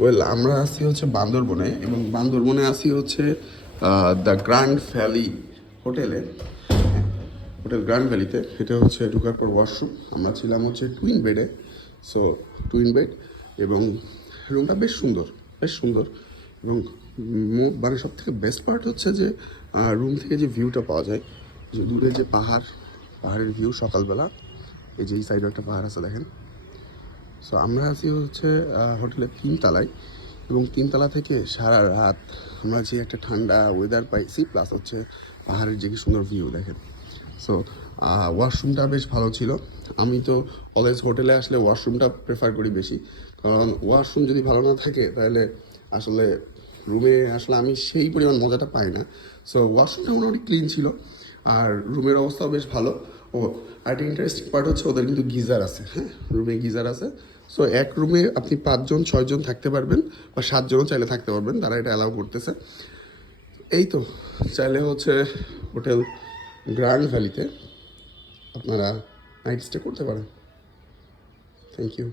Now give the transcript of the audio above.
Well, আমরা আছি হচ্ছে বান্দরবনে, এবং বান্দরবনে আছি হচ্ছে দ্য গ্র্যান্ড ভ্যালি হোটেলে। হোটেল গ্র্যান্ড ভ্যালিতে, এটা হচ্ছে ঢোকার পর ওয়াশরুম। আমরা ছিলাম হচ্ছে টুইন বেডে, সো টুইন বেড, এবং রুমটা বেশ সুন্দর, বেশ সুন্দর। এবং মানে সব থেকে বেস্ট পার্ট হচ্ছে যে রুম থেকে যে ভিউটা পাওয়া যায়, যে দূরে যে পাহাড়ের ভিউ সকালবেলা। এই যে এই সাইডে একটা পাহাড় আছে দেখেন। সো আমরা আছি হচ্ছে হোটেলের 3 তলায়, এবং 3 তলা থেকে সারা রাত আমরা যে একটা ঠান্ডা ওয়েদার পাইছি, প্লাস হচ্ছে পাহাড়ের যে কি সুন্দর ভিউ দেখেন। সো ওয়াশরুমটা বেশ ভালো ছিল। আমি তো অলওয়েজ হোটেলে আসলে ওয়াশরুমটা প্রেফার করি বেশি, কারণ ওয়াশরুম যদি ভালো না থাকে তাহলে আসলে রুমে আসলে আমি সেই পরিমাণ মজাটা পাই না। সো ওয়াশরুমটা মোটামুটি ক্লিন ছিল, আর রুমের অবস্থাও বেশ ভালো। ও আরেকটা ইন্টারেস্টিং পার্ট হচ্ছে ওদের কিন্তু গিজার আছে, হ্যাঁ, রুমে গিজার আছে। সো এক রুমে আপনি 5 জন 6 জন থাকতে পারবেন, বা 7 জনও চাইলে থাকতে পারবেন, তারা এটা অ্যালাউ করতেছে। এই তো, চাইলে হচ্ছে হোটেল গ্র্যান্ড ভ্যালিতে আপনারা নাইট স্টে করতে পারেন। Thank you.